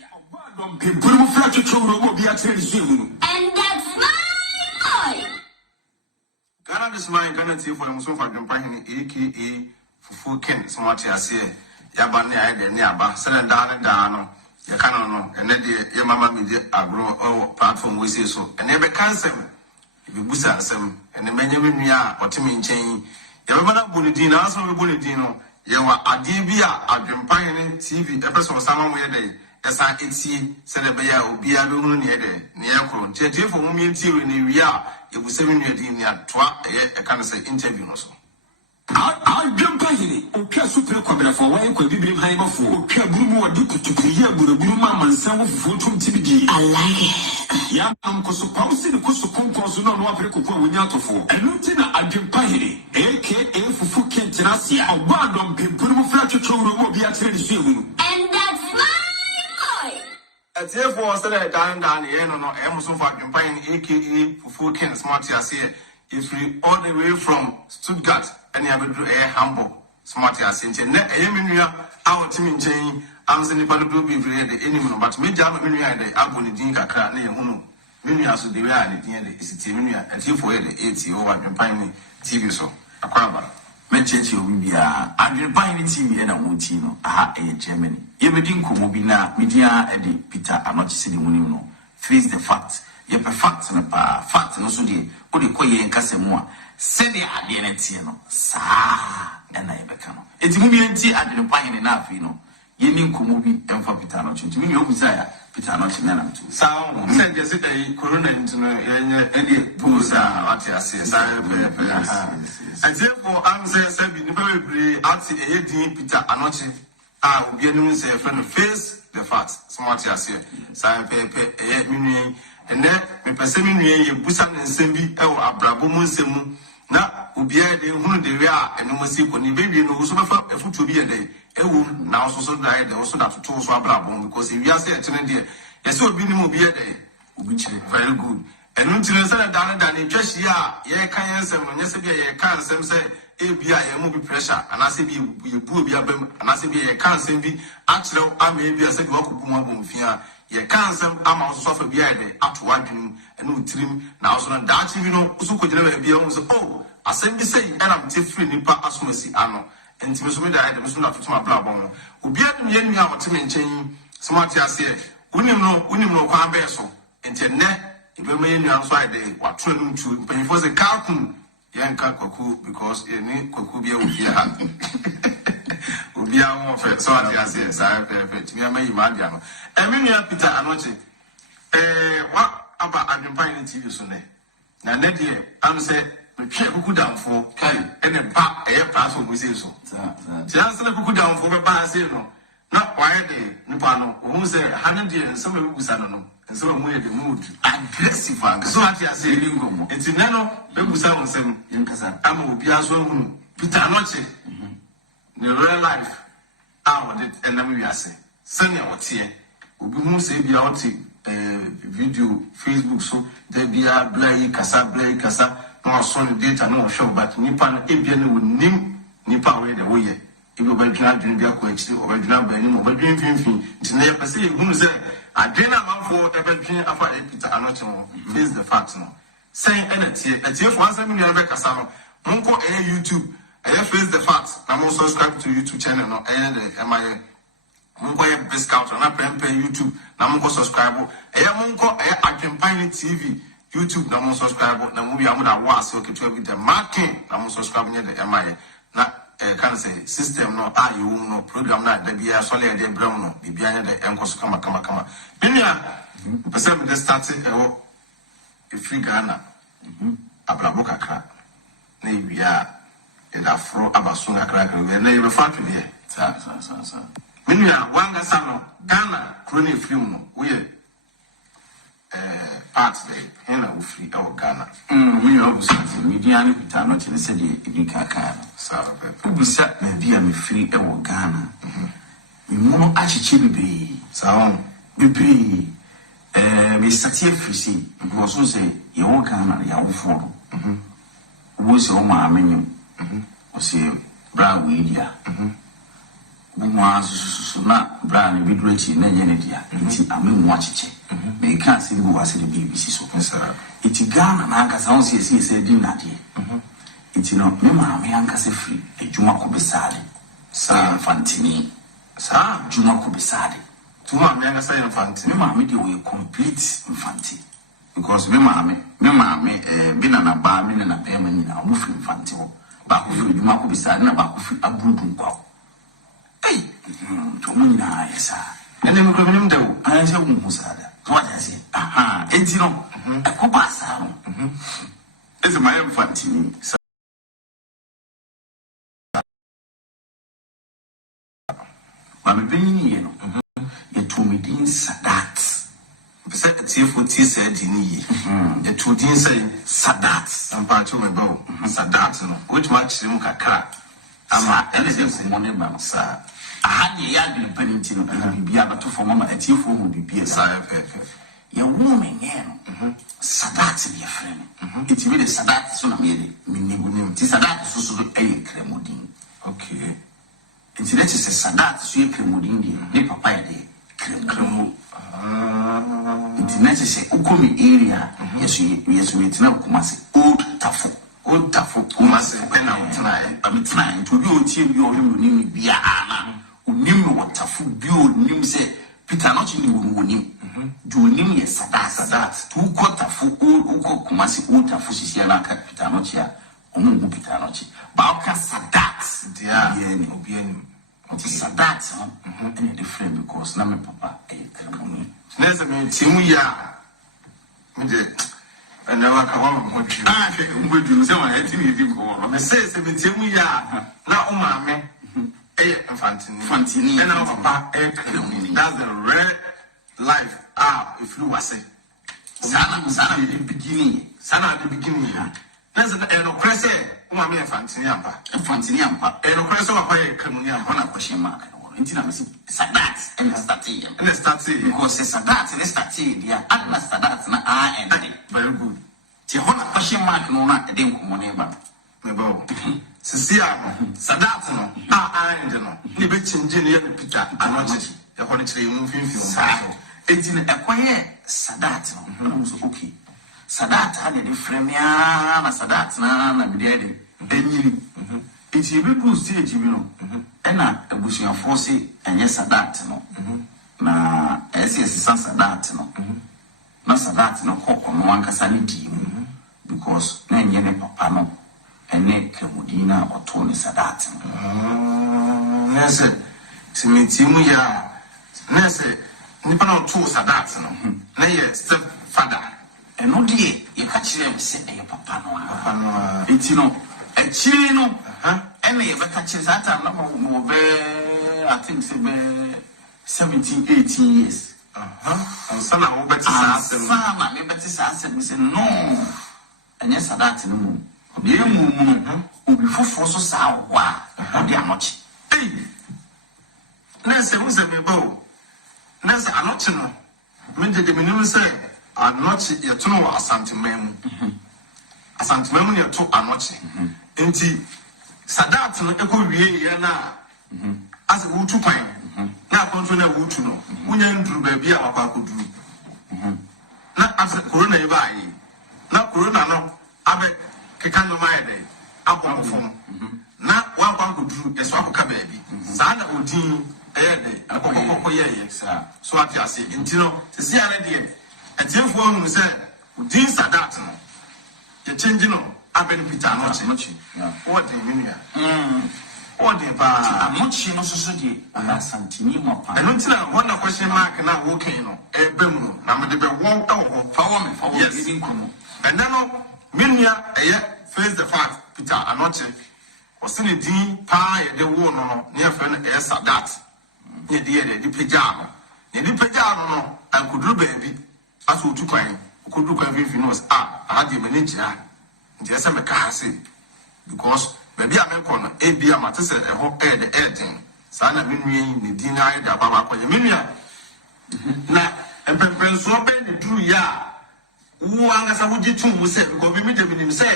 And that's my boy. Ghana is mine, Ghana TV for him so far, aka Fufu Ken, Smarty, I say, Yabani, I had any about Sadat, Dano, Yakano, and then your mamma media agro or platform we say so, and never cancel. If you boost some, and the many or Timmy chain, Yamana Bunidino, also Bunidino, you are Adibia, AdwenepaheneTv episode someone where they. As I see, Celebia will be a little near Cron. Tell for me until in the year, it was 7 years in a kind of say interview also. AdwenepaheneTv, okay, super cobra for why could be behind of 4. Kabumu or Duke to Pia, Buruma, and some of Photon TBD. I like it. Yam Kosoposi, the Kosokonko, no Waprico without of 4. And Lieutenant AdwenepaheneTv, aka Fufu Kentinasia, a word on Pimpuru Flatcher will be at the And that's my. Therefore, Sadat down the end on Amazon for AdwenepaheneTv, aka Fufu Ken Smarty, I say, is free all the way from Stuttgart, and you have to do a Hamburg Smarty, I say, our team in chain, I'm saying if I do be the enemy, but maybe I'm a million, the Abuni Dinka Cran, Homo, Minia, so the reality is a team, and here for the AdwenepaheneTv, so a crab. Mentioned you will be AdwenepaheneTv and a Montino, Germany. Everything Kumobina, media, Eddie, Peter, are not sitting when you face the fact. You have facts and a fact, and also the Odikoye and Casemua. Say the AdwenepaheneTv, sa, and I become. It's movie and tea AdwenepaheneTv, you know. Yemin Kumubi and for Peter, not to me, you desire Peter, not in too. Sound, send just a corona into any pools, what I say, and therefore, I'm saying, you never agree, I'll see a Peter, and not I will be a say friend face the facts. Smart as here. Sign paper, and then me perceiving ye Busan and Sembi, Abrabo Munsemu. Now, will be a day who they are, and no see when you baby knows a foot to be a day. Now so died, also have to toss Abrabo because if you are saying dear, yes, so be no be a day, which is very good. And until you said that just ye can't say, when you say ye can't say. ABI movie pressure, and I say be you be a bem, and I say be a cancer be actually I may be a second walk of fear. Ye cancer, I'm also suffer behind up to one and trim now so that you know, so could never be almost oh, I send me say, and I'm free nipa as mercy anno, and to me that I must not put my blood bomb. Will be at the end of time and change smart as here. Unim no quan beso, and ten net, if you may outside the what turning to pay for the cartoon. Yanka Koku because you need Kokubia will be happy. Will be our first, so I say, I perfect. Me, I may imagine. And me, Peter, I'm not what about AdwenepaheneTv soon? Now, that year, I'm saying, we check who down for, and a back a platform we say so. Just let who down for a bar, say no. Not why they, Nipano, who say 100 years, and some of us I don't know. And so I'm the mood aggressive. So I say, it's in Nano, Bebusa was saying, I'm a Piazzo, Peter Noche, the real life. I want it, and then we are saying, Sanya what's here. We will say, be out video, Facebook, so there be a Blay Casa, no son data, no show, but Nipan, Abian would name Nipa away the way. If you were glad to be a question or glad by any more, but doing things, it's never say, who say, I didn't have for everything after Peter Anocho. Face the facts now. Saying anything, at your once a million Casano, Monko air YouTube, I face the facts. I'm also subscribed to YouTube channel, no, and MIA. Monko best scout on a pay YouTube, Namonko subscribe. Monko AdwenepaheneTv YouTube, Namon subscribe, Namubi Amuda was okay to with the marking, Namon subscribe near the MIA. Can't say system no you no program na there be a solid dey brown no be behind the enkoso kama Benia person dey start e free Ghana abrabo kakra na ewia e da fro abaso kakra we na e be fa to there sa Benia wanga sa no Ghana kroni free no we part dey na we free our Ghana we know we say media ni Peter not in say dey kaka Ubisa maybe I'm free ewo Ghana. Mo achiche bibi. Saon bibi me satie frisi because so say ye wo Ghana ya wo fo. Wo se o ma amenyum. O se bra we dia. so na brand bi great na yen dia nti amemu achiche me ka se go wase de BBC so iti Ghana na anga sa onse esi di na de iti no me ma me anga se free ejuma ko besade sa fantini sa juma ko besade tuma me anga sa fantini me ma me de we complete fantini because me ma me bi na ba me na ba ma nyina mo free fantini ba ko free juma ko besade na ba ko free abudu kwa hey to mo nyina yesa ene me ko me nim dawo an se wo Sadat what I say enti no ko pasa no ese my fantini I'm being you know, you told me din Sadat. T40 said in the two din say Sadat. I'm part of my bow. Sadat, which much you can anything money, ma'am, sir. I had the yard in Pennington and be able to form a tea for would be a sire. Your woman, Sadat, be a friend. It's really Sadat, so I made it. Meaning, Sadat is also a cremodine. Okay. Nti let us say Sadat so ye kremodin di ne papa ya de kremo nti let us say ukomi area yesu wetina Kumasi old tafo Kumasi na wotna amitna nti obi otie bi o hemu ni bia ana onim no tafo bi onim se Peter no chi ni wonim do onim ye Sadat to ko tafo uko Kumasi old tafo sisi na ka Peter no chi a omu Peter no chi ba ka Sadat dia ni obi ani Sadat and different because na me papa kremoni nese me timu ya me na waka wa mo twi mbedu se wa heti ni di ko me se me timu ya na o ma me fantini and our papa kremoni that's the rare life if you was say sana the beginning nese no krese uma me fantini ampa e no krese wa pa kremoni ampa na question mark nti na me Sadat and started because Sadat and started dia and Sadat na and very good ti hona question mark no na de nkomo ba me ba sisia Sadat no and no ni be change ne ya Peter anochi e ho ne kire mu finfin enti na ekoye Sadat no so okay Sadat had the frame ya na Sadat na me de enyini iti ebe ku stage bi no ena abusuya force enye Sadat no na SS Sadat no na Sadat no kokono ankasa ne di because na enye ne papa no ene kremodina oto ne Sadat no nese simitimu ya nese nipa na oto Sadat no na ye step father eno die ye ka kire me se e papa no iti no echiri no and they ever catch that time be I think 17, 18 years. And son I will better say we say no. And yes, Sadat no. Be be for so sa wa. They are not. Hey. Nese mu se me bo. Nese anochi no. Me de minimum say anochi ye to no asantemam. Asantemam ye to anochi. Enti Sadat no eko wie ye na as wutu kwan na konto na wutu no unya nduru ba bia akwa akoduru na as corona e ba yi na corona no abe keka no ma yede abom fom na wa kwa akoduru eso akoka ba bi sa na odin eyede akokoko ye so ati ase nti no se sia na de atifo hu se odin Sadat no ye change no aben Peter anochi what do you mean what the ba anochi no so di santini mo pa eno tina wonder question mark na wo kan no e be mu no na me de be wo fa wo yes nkomo and then no menia face the fact Peter anochi o se ne din pa ye de wo no ne ya fa na Sadat ye de pejaa no ye de pejaa no akuduru ba bi aso otu kwan okudu kwan fi no ahadi me ne jira nti ese me ka se because baby amekọ no ebi amate se eho eden sa na menwie ne din na da baba kwanye menua na empempenso be ne duru ya wo angasa wo gitum wo se because bi me de binim se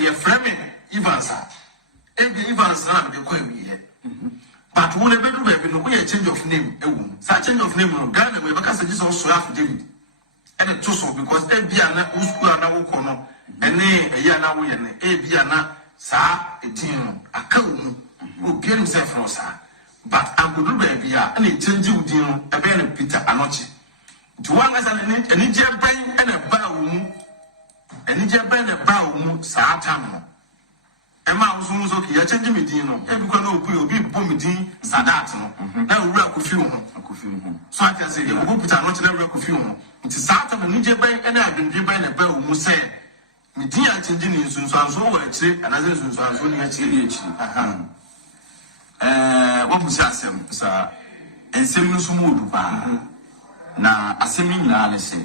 ye frame Ivansa ebi Ivansa na de kwa wi ye But when a bedroom, we a change of name, such change of name, Ghana, we because this also have David. And it too because a biana, who's now corner, and a yana, a biana, sa, a team, a coon, who get himself from sa. But I could do baby, and it change you, Dino, a bear Peter Anochi. To one as an Niger brain and a bow, and Niger brain a bow, Satam. Emma was okay, you're changing me, Dino. Every one will be bombing Sadat. Now we're a few. So I can say, you will put a not in a real few. It is Satam and Niger brain, and I've been given a bell who say, Media changing in soon, so I'm so actually, and others who are only actually. What was that, sir? And Simus Mood, now a seminar, let's say.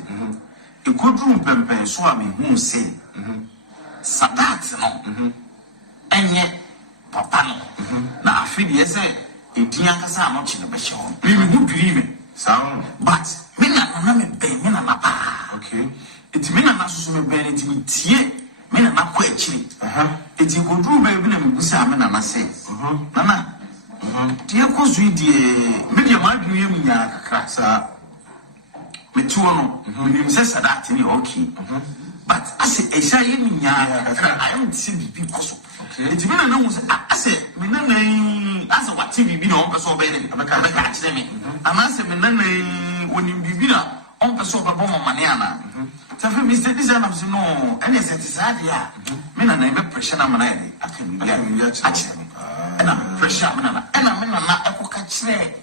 A good room, Pempe, Swami, who say, Sadat, and yet, Papa, now I feel yes, a Diancasa, much in the best. We would believe it, sound, but Mina, Mina, Papa, okay. It's Mina, Nassum, Benny, with tea, Mina, not quite cheap. It's a good room, baby, and Salmon, and I say, Nana. Dear, cause we dear, media might be a cracks, Metuano, when says that in your key. But I say, a shy in I haven't seen people. It's been announced, I said, Minane, as what TV be on Paso Benny, I can't catch them. And I said, Minane, when you be on Paso Baboma Maniana. So for Mr. Design of no, and it's a desire. Minane, pressure on my head. I can be actually. And I'm pressure, and I'm not a catch there.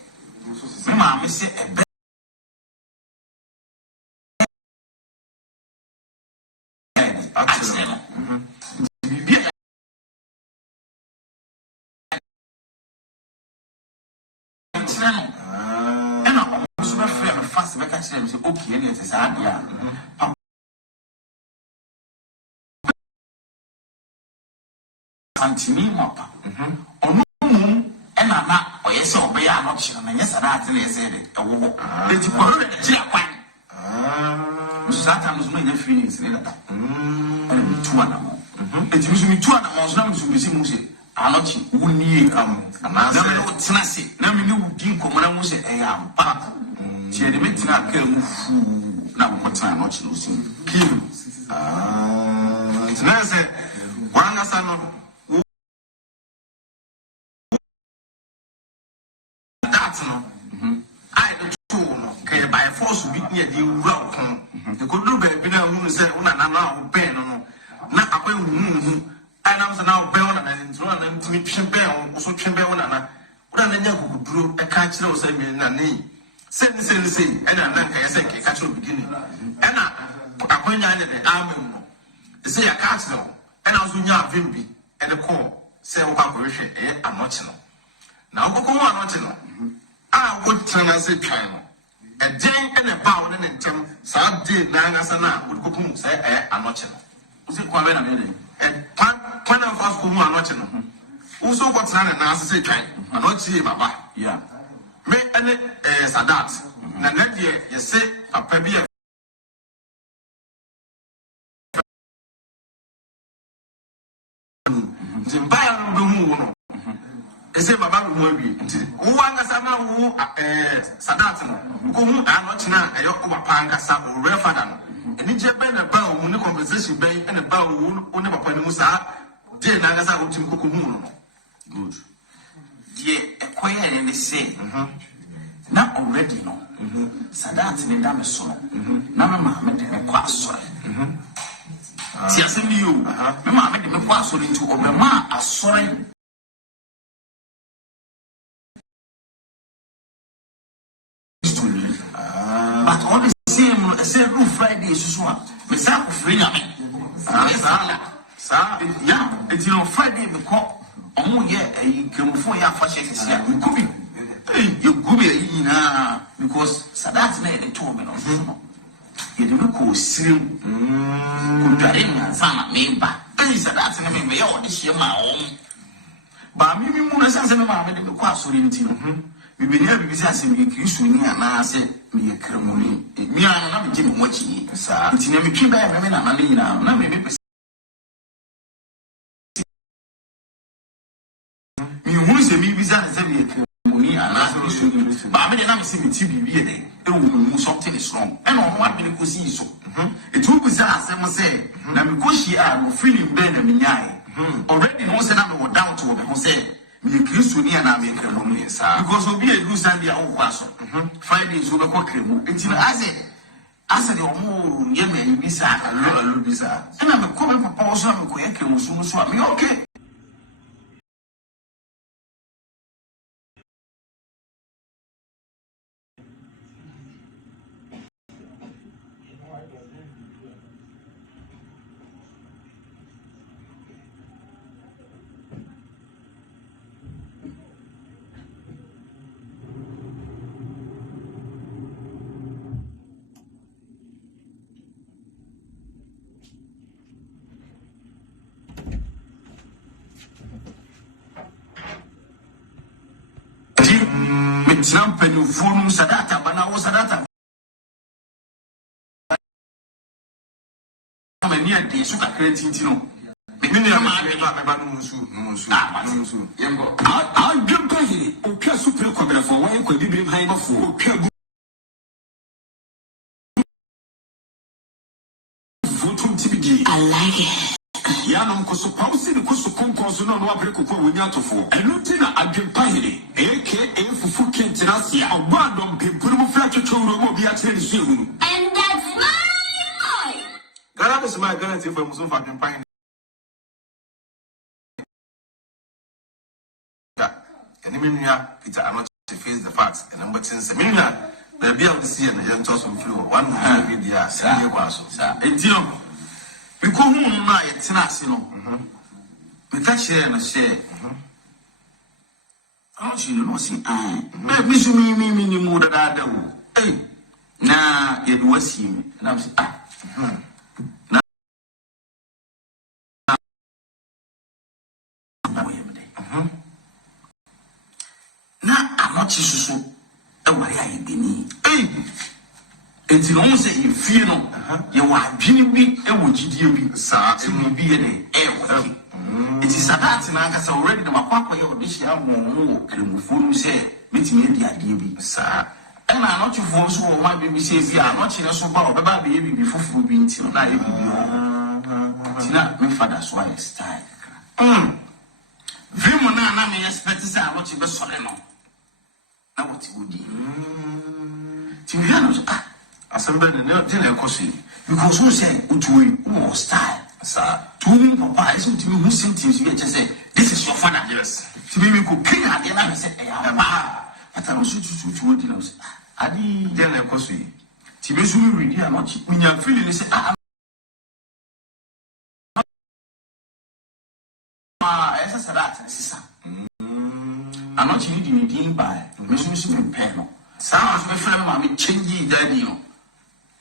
Mamma, say a bed. And I'm super free and fast. I catch them, say, okay, and it's a idea. Santini Moppa. And I'm not, or yes, or be an option, and yes, I said it. A war. Did you call it a jail? Satan was made a feelings in it. And 2 animals. It was me 2 animals, not to be seen. I'm not who need come. And I said, Tennessee, now we knew Dean Common say, I am Papa. She had met not kill now what time not losing. Kill. And I said, one as I know. I don't care by force beat me at you welcome. You could do better who said, when I'm now pen on not a way. And I'm now bound and thrown and to me champagne, also champagne on another. What I never drew a catch those I mean, and knee. Say, and I say, catch beginning. And I point out the arm. They say I catch them, and I was with your Vimby and the call. Say, operation, I'm watching. Now, go on watching. I would turn as a channel. A day and a bound and tell Saturday, Nangasana would go say, I'm watching. Was it quite a minute? And one of us who are watching. Also, what's not an answer, say, I'm not see Baba. Yeah. Me and Sadat. And that year, you say, a baby. Zimbabwe Muno. They say, Baba will be. Who wants who Sadat? Who are not now a Yokopanga Sam or Refadan. And in Japan, a bow, when the conversation bay and a bow who never put Musa, dear Nagasa to Kukumu. Good. Dear, acquire in the same. Now already no. Sadat and Damason. Nama made a quass. See, I send you. Mamma made a quass into Obama, a sorry. But all the same roof Friday is one. Miss Free. Yeah, it's Friday the cop. Oh, yeah, you can for your fashion. You could be. You could be because Sadat made a tournament of him. You didn't call Slim. Good, Sana, me, but Sadat and I may all this year my own. But maybe Munas and Mamma made a quass or anything. We will never be asking you to me, and I said, me a ceremony. Me, I'm not giving what you need, sir. It's never came back. I mean, I'm not maybe. You won't say me, but I mean, I'm seeing TV, something is wrong. And on what we could see so. It will be sad, say, now because she are feeling better than me. Already, no one I'm down to what say. Me Christian and I make a woman, because we'll be a good Sunday old person. 5 days will be cremo. It's I said, you're more yummy, you be sad, a little bizarre. And I'm a common proposal, I'm going to soon swap me, okay. Trump and you phone Sadat, but now Sadat. I'm a near day, so I create it. No, I'll get by here. Okay, super cover for why could be behind for I like it. Yanum Kosoposi, the Kosoponkos, no one with Yatofo, and Lieutenant AdwenepaheneTv, aka Fufu Kentinasia, a random people who flatter children will be attending soon. And that's my boy. God was my guarantee for Muslim AdwenepaheneTv. And Emilia, Peter, I'm not to face the facts, and I'm but since Emilia, the beer of the sea and the young toss from flu, one will be the ass, and you know. We go home now, it's not, you know. We catch here and share. I want you to know, see, I miss me more than I do. Hey, now it was him, and I'm saying, now I'm not so. Why are you being? Hey. It's no say you fear no. You are dreaming and would you be sad to be an air. It is Sadat and I has already my papa your dish more and say, meet me the idea be sad. And I'm not your voice or my baby says, yeah, I'm not in a so bad baby before being till night. My father's wife style. Vimona, I may expect to say, I'm not even sorry. Now what would you? To Assembly dinner coffee because who say Utu style, sir. To me, papa, is to me who sent you to say, this is your father, yes. To me, we could king again and say, but I was to dinner. I did dinner coffee. To me, so we are not when you're feeling this. As a Sadat, sister. I'm not needing by Mrs. Penno. Sounds my friend, mammy, changing that, you know.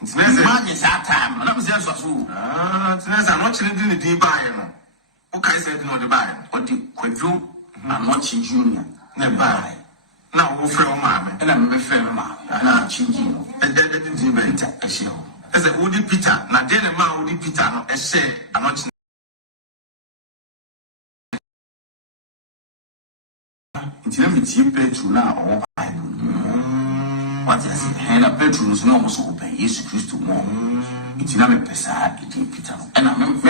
It's that time, and I'm saying so. I'm not changing the deep buy. Okay, said no, the buy, or the quadruple, I'm watching Junior. Never buy. Now, we'll friend mammy, and I'm a friend mammy, and I'm changing, and then the debate, as you know. As a woody Peter, now then a man woody Peter, a say, I'm not. It's never cheap to now, what is it? And a bedroom is almost open. Yes, Christ more. It's not a pesa, eating Peter. And I remember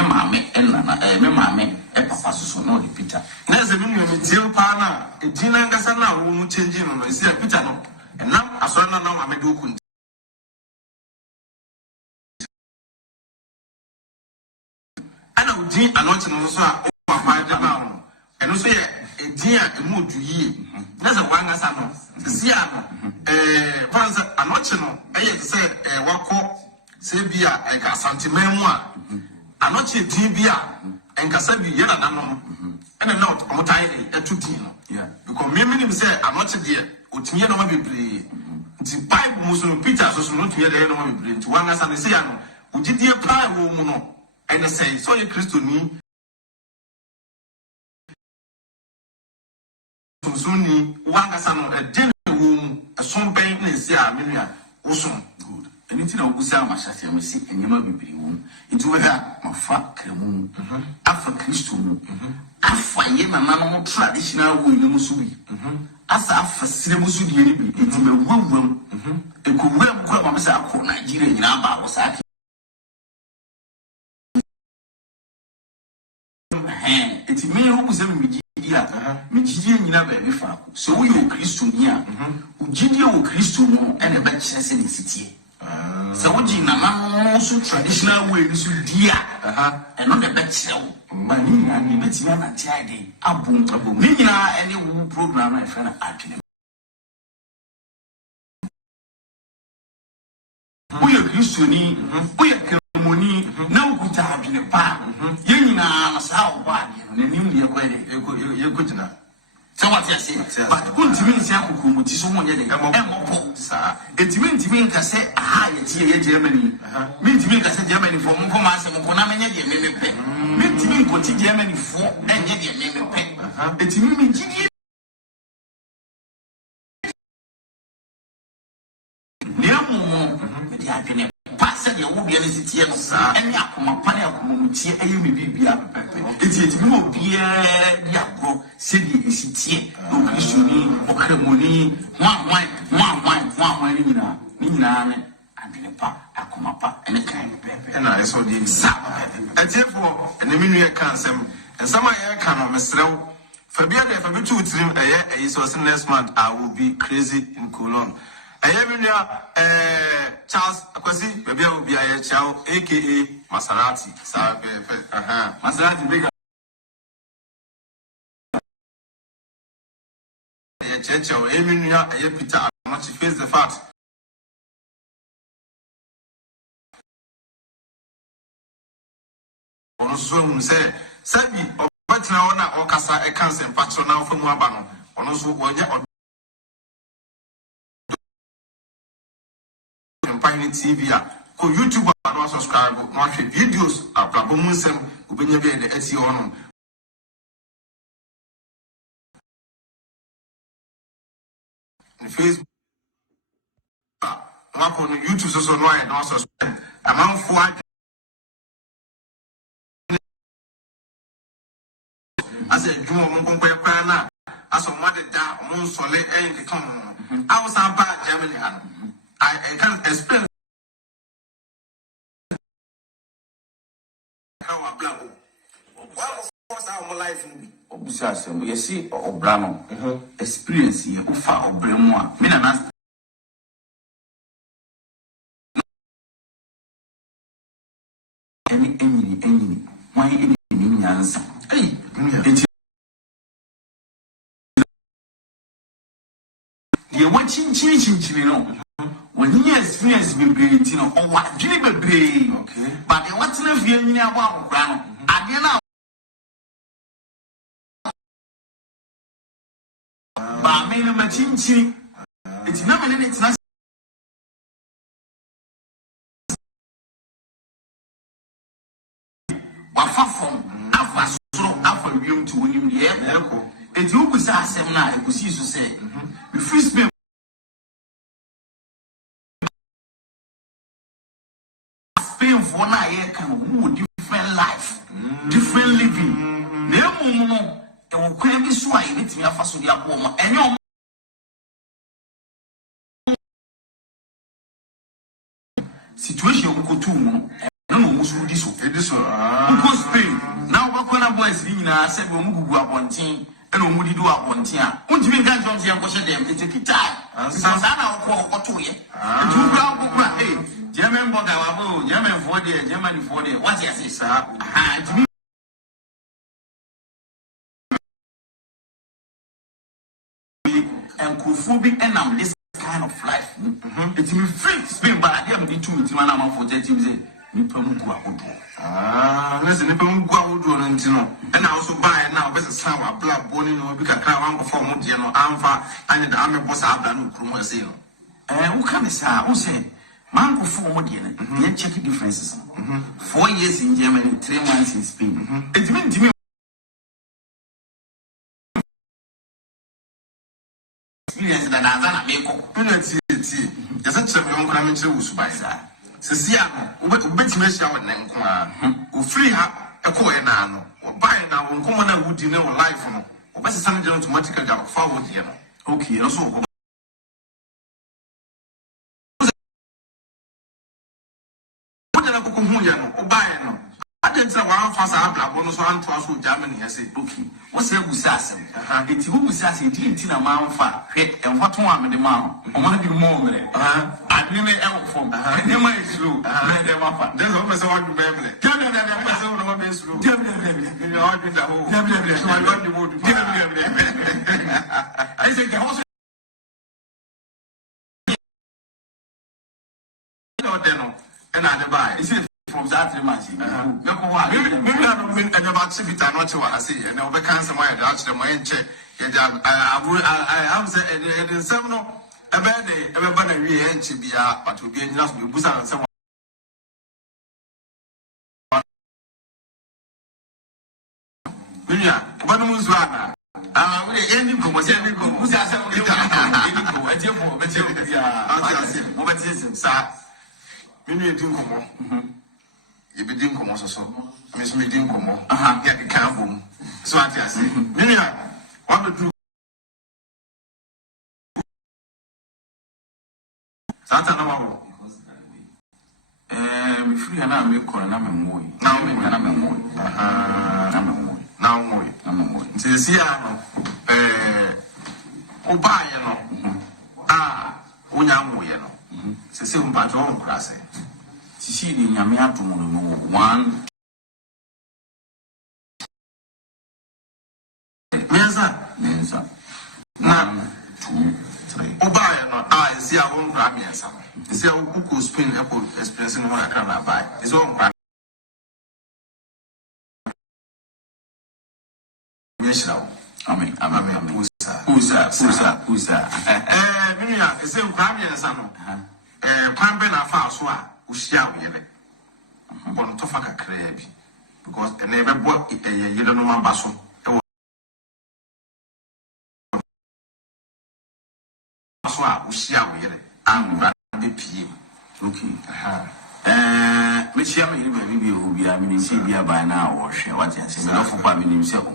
a papa so no Peter. There's a minimum deal partner. A dinner Gasana won't change him and see a Peter. And now I saw now I'm a do. I know Dean and not also my down. And also a dear mood to ye. There's a one as I know. See, I'm not say, Wako, Sabia, and Casantimemua. I'm not a Tibia, and Casabi, Yana, and a note on tidy, a tutino. Because me say, I'm not a dear, which me no be play. The Bible Muslim Peter, so not here, they don't be to one as an Asiano, who did the pie woman, and they say, so you Christo me. Suni, one as a dinner room, a son pain is there, awesome. Good. Anything I will say, my shassi, I see, and you might be pretty woman. Into whether my fat cremon, after Christo, after my traditional woman, Musubi, asa afasire musu die ni bi enti me wuwum ekuwum ko ma mesa akọ Nigeria nyina ba wo sa enti me ho ku se me gidia me gidia nyina ba bi fa so wo yo Kristo ni a wo gidia wo Kristo mo ene ba kire se ne sitie se wo gi na ma so traditional way ni so dia eno ne ba kire wo ma ni na ni beti na tiade abum ni nyina ene wo program na fa na adwene wo yo Kristo ni wo yo kremoni na wo kuta adwene pa ye nyina na sa wo ba ni nim ye kwa ye kujina so what you say but kuntimi nsi akoko muti so wonye de emopo sa etimi ntimi nka se aha ye tie ye Germany mi ntimi nka se Germany fo mo ma se mo na menye de memepe mi ntimi nkoti Germany fo enye de memepe etimi mi gidi ne mo me de adwene pasa de wo bia ne sitie no ene akoma pa ne akoma mutie aye me bibia etimi mo bia dia gro se di sitie o Kristo ni o kremoni mwa ni nyina ne adwene pa akoma pa ene kan pepe na eso di sa etiefo ene minu ye kan sem ensama ye kan no mesrew fabia de fabitu utirim eye so next month I will be crazy in Cologne. Charles Akwasi, baby will be a child, aka Maserati. Maserati bigger. A church or Emilia, a Peter, not to face the fact. On so say, Sabi, or Patna or Casa, a cancer and patronal from Wabano, on also on AdwenepaheneTv ko YouTube and subscribe watch videos aplabomusem ubenya be the eti ono Facebook mako no YouTube so no I don't subscribe amanfo as a jumo mo konko kwa na aso made da mo sole en ke kan I was about Germany I can't explain how I black. What was our life movie? Obusasem you see obrano experience ye ufa obremu a me na any why any nyansa ye watching chin no when you experience be great you know or what dream be okay but they want to view you about obrano ade na ba me no machinchi it's not me it's not wa fafom afa soro afa wiem to wonim de ereko enti obusa asem na ekusi so say we free Spain for na ye kan who different life different living na mumu e wo kwan bi so ayi bitimi afa so dia bo mo enyo situation ko tu mu no musu di so because Spain now ba kona boys ni nyina se bi mu gugu abonten ena mu didu abonten a untimi nka jonti en ko she dem etekita sansa na ko to ye ntu bra bra German boga wabo German for there German for there what you say sir aha and kufubi enam this kind of life it me free Spain but I am the two it man am for 30 say ni pamu ku akodo listen ni pamu ku akodo no ntino and also buy now best say wa black boni no bi kakra wan ko form de no amfa and the am boss abla no krumo say no who can say who say man go for more than you check the differences 4 years in Germany 3 months in Spain it means to me experience that Azana make up penalty just a champion coming to Usubaisa Sia ubetime sia wona nko a o free ha eko ye na no o buy na won komo na wudi na life no o be sesa na automatically ga fa wudi no Okay, also. What did I go home? Oh, buy no. I didn't say one fast. I have bonus one to us with Germany. I say, okay. What's your Busas? It's who Busas in a man for and what one with the man? I want to be more. I never ever from never is true. There's always one to remember. I said, the house. And I buy. Is it from that machine? Maybe I don't mean about Civita, not what I see, and I'll be cancer my Dutch, the my check. I am saying it is several a bad day, everybody we ain't to be out, but to be in just with Busan and someone. But who's right? We ending come, who's a you need to come on. You be doing come so. Miss me didn't come on. Get the camp. So I say, Minia, what to do? Santa no free and I'm your corner. Now, see, Obaya, Unyamu, c'est un patron classé. Si il y a bien tout le monde, one. Mensa. 1, 2, 3. Obaya, see our own Grammy. See how Kuku spin apple expressing what I can buy. It's all Grammy. Yes, now. Amen. Who's that? Minia, the same Grammy and Sano. Pampen a fast one, who shall be it. Bon Tofaka crab because I never bought it a year no one basso. Who shall be it. I'm the PM. Okay. Which year maybe will be a ministry by now or share what you say. Not for Pammy himself,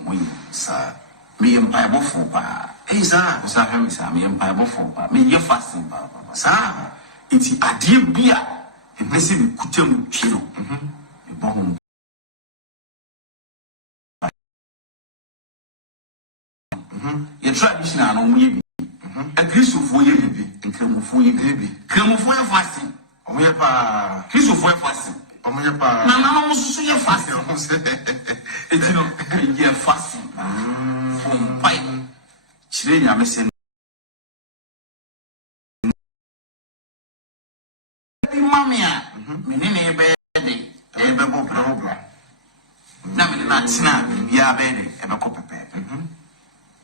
sir. Me and Bible for pa. Hey, sir, me and Bible for pa. Me, you're fasting, sir. It's a dear beer. A blessing kutem kilo. A bomb. Your traditional on we a Christ of we and come for you, baby. Come for your fasting. We have Christ of fasting. Mamma was so your fasting. It's not your fasting. From pipe. Chile, I'm saying. Mamma, menene bede, ebebo problem. Na me na tina bia bede, ebeko pepe.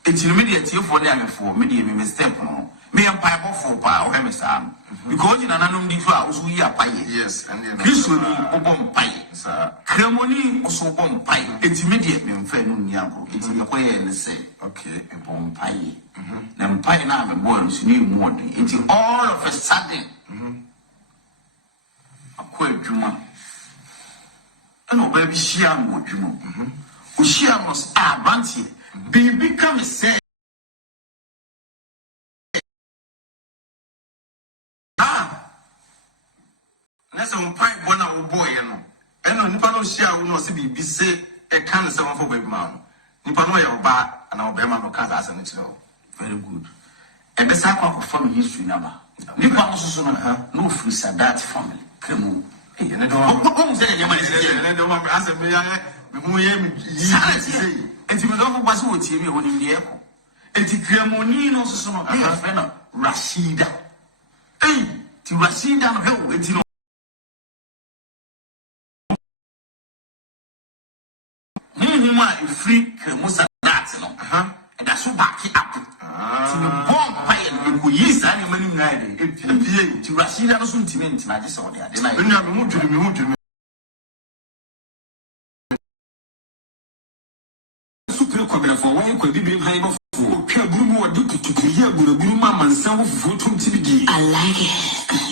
It's immediate you for them for me step no. Me am pipe for pa o me sam. Because you na nanum di fa so yi apaye. Yes, and then Kristo ni obom pai. Sir. Kremoni oso obom pai. It's immediate me mfa no niago. It's ye koye ne say. Okay, obom pai. Na mpai na me boy so ni mu odin. It's all of a sudden. Juma. And no baby Shiam would you know. Ushiam was Banty. Baby come say. That's on pipe one our boy, you know. And on Nipano Shia will not see be say a can of someone for baby mom. Nipano your bar and our Bema no can't answer it. Very good. And the cycle of family history number. Nipano no free Sadat family. Cremo. And I don't say your money. I don't want to answer me. And you don't was what you mean in the echo. And the Cremonino, some of your friend Rashida. Hey, to Rashida, help with you. Free Cremosa, that's no. And that's what back it up. To the bomb pie and who is any money to Rashida no sentiment, I just saw that. I never moved to me. Super cover for one could be high of Kaburu or Duke to clear Buruma and some of Votum TBD. I like it.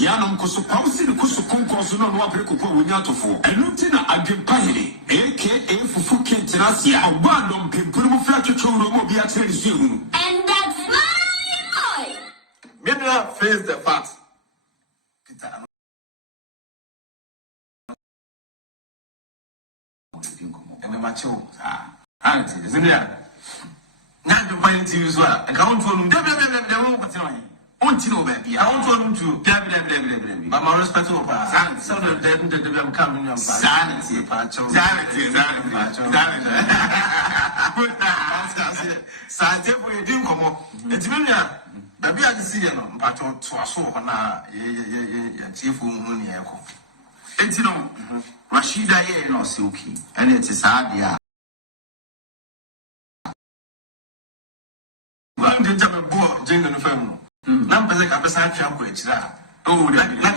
Yanum Kosoposi, the Kosokos, no Wapico, Winato for. And Lieutenant AdwenepaheneTv, aka Fufu Kentinasia, a band on Pimpuru Flatcher Choro, Mobiatel soon. And that's my Jemina face the fact. Peter and the macho. Auntie, isn't it? Not the point to use well. I can't tell them. Baby. I want to but my respect to sanity. So the coming up. Sanity, sanity, we do come up. It's Minia. Baby, I see you, but to a so on a chief woman. It's no Rashida, no silky, and it's a sad, yeah. Well, the German boy, Jingle family. Numbers like a beside Champions. Oh, like my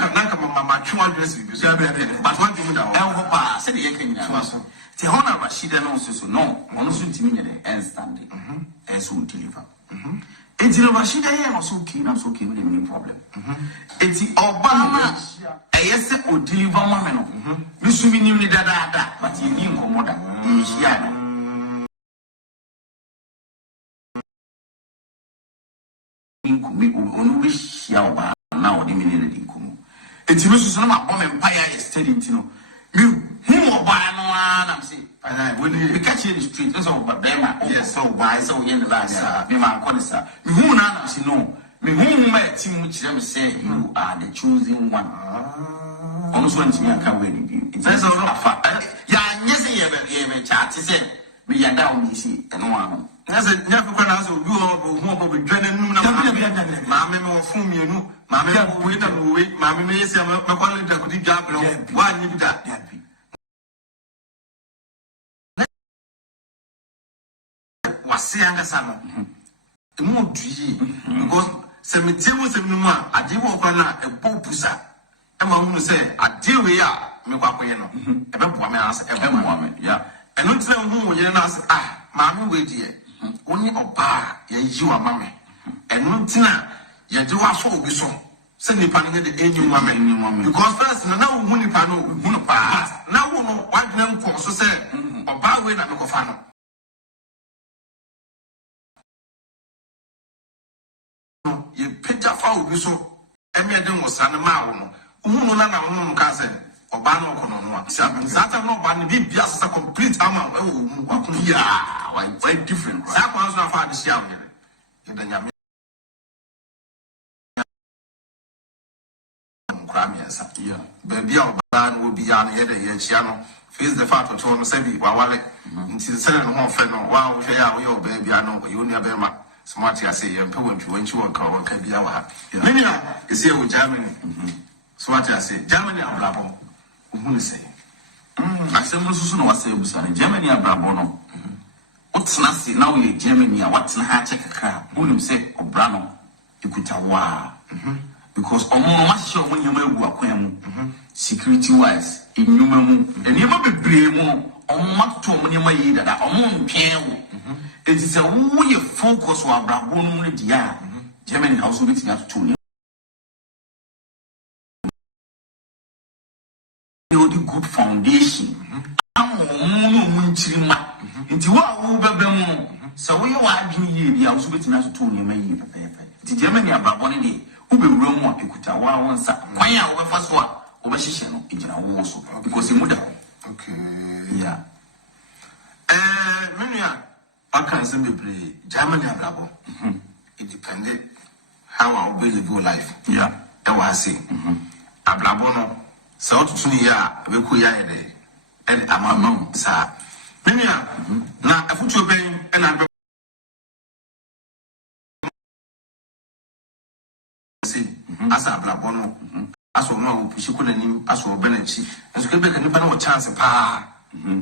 200 but one thing without Elba said the Yakin was the honor Rashida knows so no, Monosun Timina and standing as who deliver. It's Rashida and also keen, I'm so keen with any problem. It's the Obama, a yes or deliver moment. Miss Minimum that, but you need more than now the minute in Kumu. It's Mrs. Bomb Empire is steady to know. You who buy no one, I'm saying. When you catch you in the street, that's all but them. Yes, so by so in the last, be my connoisseur. Who now, she know. Me who met him, which let me say, you are the choosing one. Almost went to me, I can't win you. It's a lot of fun. Yes, you ever chat, he said. We are down, you see, and one. As a never can ask you who will be dreading. Mammy will fool you, Mammy will wait and wait. Mammy may say, my quality could jump. Why you that? Was saying the summer. The more tree because cemetery was a numa, I did walk on a popusa. And my woman say, I deal we are, Mapayano, a woman asked every woman, yeah. And not tell who you ask, Mammy, wait here. Only a bar, you are mammy. And not tina, you do us all be so. Send me panning the angel mammy, because first, now Winnie Pano, Wunapa, now one name for so say, or bar way at Mocofano. You picked up our whistle, and me then was San Mao, Umunana cousin, or Bano Conono. Satan no Ban be just a complete amount. Oh, yeah, very different. That was not far this young. In the Yami Cramias, yeah. Baby, our ban will be on here, the Yachiano. Face the fact of Tom Sebi, Wawale, into the Senate of Feno, wow, your baby, I know, you never bema. Smarty, I say, you're going to when you want to can be our happy. Many is here with Germany. Smarty, I say, Germany are Brabo. Who say? I said, Musuno was saying, Germany are Brabono. What's nasty now? You Germany, what's not a check a car? Wouldn't say, Obrano, you could tell why. Because almost sure when you may work, security wise, in Numamu, and you might be brave or much to money my ear that I'm on. It is a way focus on Brabon, Germany also beating up to the good foundation. Into what so we are doing the also beating us to me. The Germany are Brabon, who will run what you could once. Why our first one over Shishano in general also because he would have. Okay, yeah. I can simply Germany and Brabo. It depended how I will live your life. Yeah, that was saying. Ablabono, so to me, we could and I'm a mom, sir. Now I put your pain and I'm as a Blabono, as a mom, she couldn't as for Benechi, and so can no chance of power.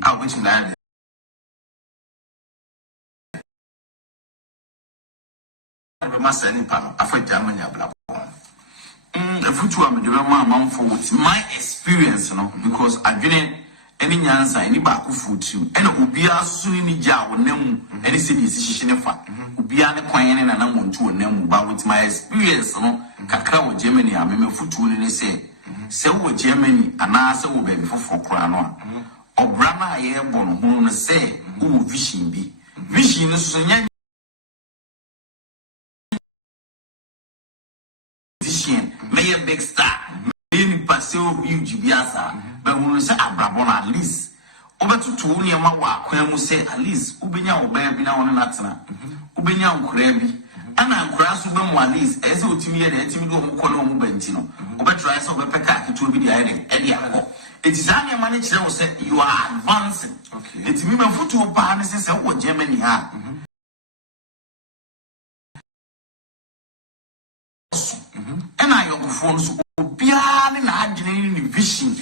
I'll wait in that. Master any panel, I fight Germany. The future I'm doing for my experience, because I didn't any answer, any back of food too, and Ubia soon in Jaw, Nemu, any city decision of Ubia the coin and I want to Nemu, but with my experience, Kakao, Germany, I remember food to and say, so Germany, and answer will be for Crown. Or Brahma airborne, who say, who vision be. Vision is a big star. Any passive you Gibiasa, but when we say Abrabon at least. Over to 2 near Mawa, where we say at least Ubenya Obaby now on an Atana, Ubenya Krebi, and I'm grass Ubam at least as you Timmy and Timido Colombo Bentino, over tries over Pekaki to be the island, Eddie. It is only a manager who said you are advancing. Okay. It's me for 2 partners and what Germany had. And I am phones Pian and I vision.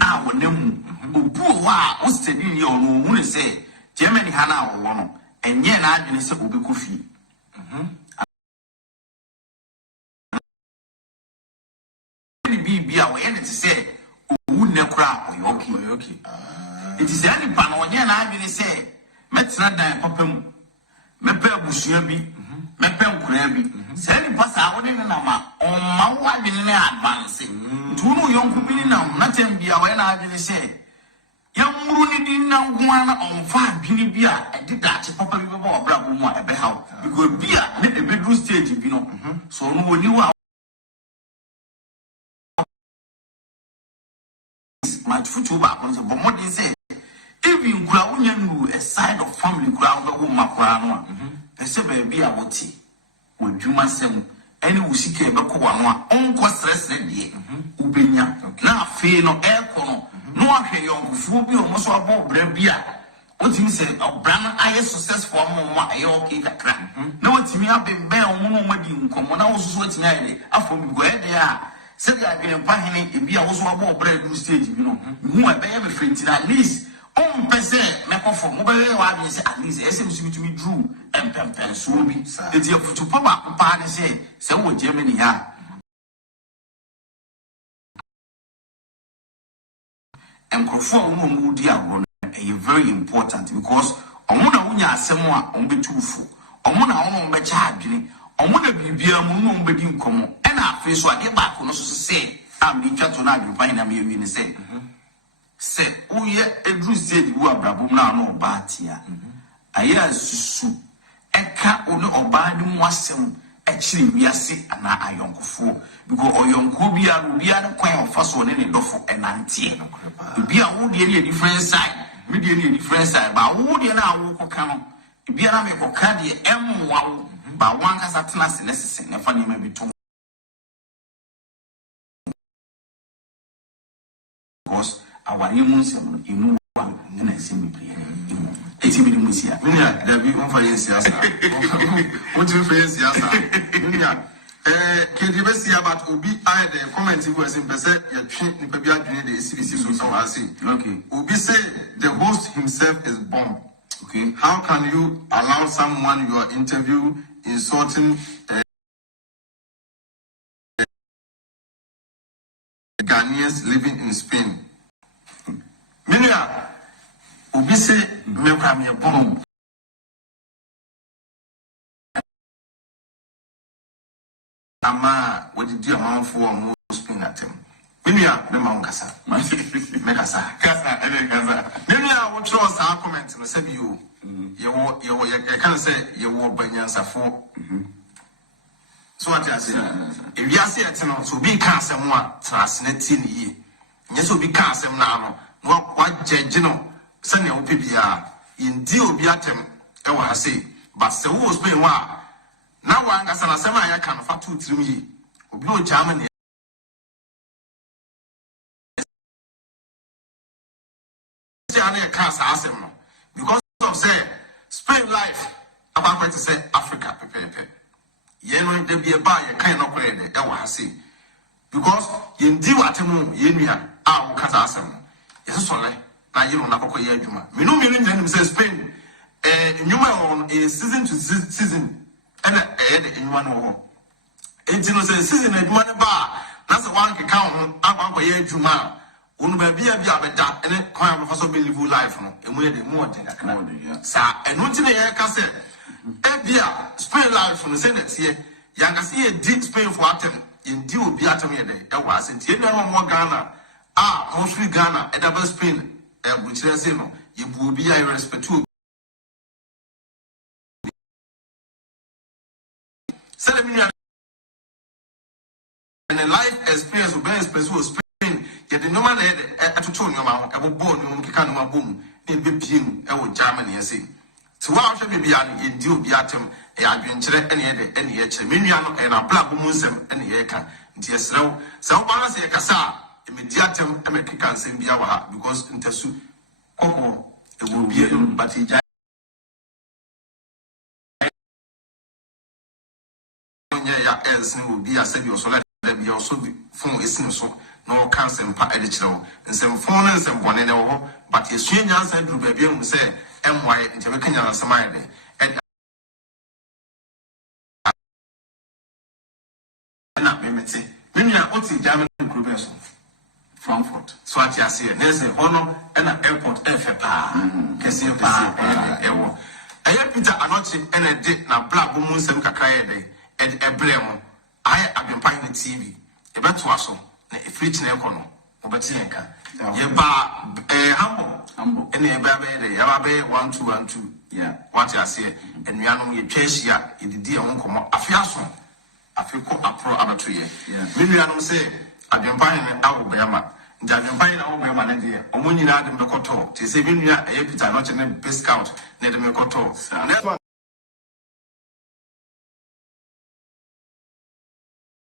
Our name, Ubua, what's the deal? You say Germany Hana or one, and yet I didn't say Ubikufi. Be our end to say, wouldn't crowd. Okay. It is any pan on yen. I didn't say, Met's not die, Popem, Mepe Bushabi, Mepe Krabi. Send pass out in a number on my wife in advancing. 2 young people now, nothing be aware. I didn't say, young Muni didn't know one on 5 guinea beer. I did that to Papa Brabuma at the house. Because beer, let the bedroom stage, you know. So no one knew how much football happens. But what they say, if you grow a side of family crowd, the woman crown, they say, baby, I will tea. When you must say, any Usike Bakuana, Uncle Stress, Ubenya, now fear no air corner, no one here, young Fubi or Moswabo, Brabia. What you say, a brand I am successful, my okay, crack. No, it's me up in Bell, Mono, come on, I was waiting at it. I from where they are. Said I didn't find any, be also a bread stage, you know, who I bear everything at least. On Pese, Mako for mobile audience at least SMC to me drew and Pempen so be. It's your to Papa Party say, so what Germany ha. And Crawford won't be very important because Omona Unya Samoa on the tufu, Omona on the charging, Omona Bibia Mumu Bedim Como, and our face what your back on us say, I'm the Chatonag, you find a million say. Say, oh yeah, Andrew said you are Brabuna no batia. I hear Susu, Eka ono obadi mwasem, actually we are sick and I young fool. Because or young Kobia will be a coin of first one in Dofo and Auntie. Be a wood in a different side, maybe a different side, but wood in our walk come. Be an amico cardi M1, but one has a tenacity necessary, and funny maybe two. Because our humans in one and I see me play. It's a bit of Musia. Minia, there be one for yes, what you face, yes, Minia. Can you see about Ubi? I the comment was in Besset, your trip in Pabia during the CBC, so I see. Okay. Ubi say the host himself is bomb. Okay. How can you allow someone your interview insulting Ghanaians living in Spain? Minia, Ubi say, Melka me a bomb. Ama, what did you amount for more Spain at him? Minia, the Mount Casa, Mekasa, Casa, and Casa. Minia, what was our comment? I said, you can't say you were Banyasa for. So what I say, if you are saying so be cancer more, translating ye. Yes, will be cancer now. What general, send your PBR in deal be at him. I say, but the wars being one. Now one has an assembly I can for 2-3 years. Blue Germany. Because of say Spain life about to say Africa prepare. You know there be a buy a kind of bread that I say. Because you do what you mean our Casasam. Yes, so like now you don't have a year Juma. We know million say Spain on a season to season. And in one more. It's in the season at one bar. That's the one can count about a year Juma. When we be a that and it can't possibly live life. And we're the more than I can do. Sir, and what in the air can say, Ebia, Spain life from the Senate here. Young as he did Spain for Atem. In due be Atem here. That was it. You know more Ghana. Mostly Ghana, a double Spain, which they say no. You will be a respect to. and a life experience of best person was Spain. Yet the normal at a tone, I will born on Kikano boom in Bipim, I will Germany, I say. So what should be in due beatum, a adventure any Miniano and a black woman any eka. Dear slow, so balance a cassa, immediatum, American Simbiawa, because in Tessu, Coco, it will be a but he else will be a said you so let them be also phone is so no cancer and part editorial and some phone and one in our but a stranger said to baby and say MY in Jamaican and Samari and not Mimity. Mimi are out in German groups Frankfurt. So I just see there's a honor and an airport FFA. Cassipa and I have Peter Anochi and a date now black woman some cacaya day. And a blame, I have been buying the TV. A better wasson, a free econo, but Seneca. Yeba, humble, and a baby, Yabe 1212. Yeah, what I say, and we are no chase ya in the dear uncle, a fiasco. I feel called a pro amateur. Maybe I don't say, I've been buying an hour Bama. I've been buying our Bama and dear, or when you add them the coto, to say, Vinia, a Peter, not in a best count, let them a coto.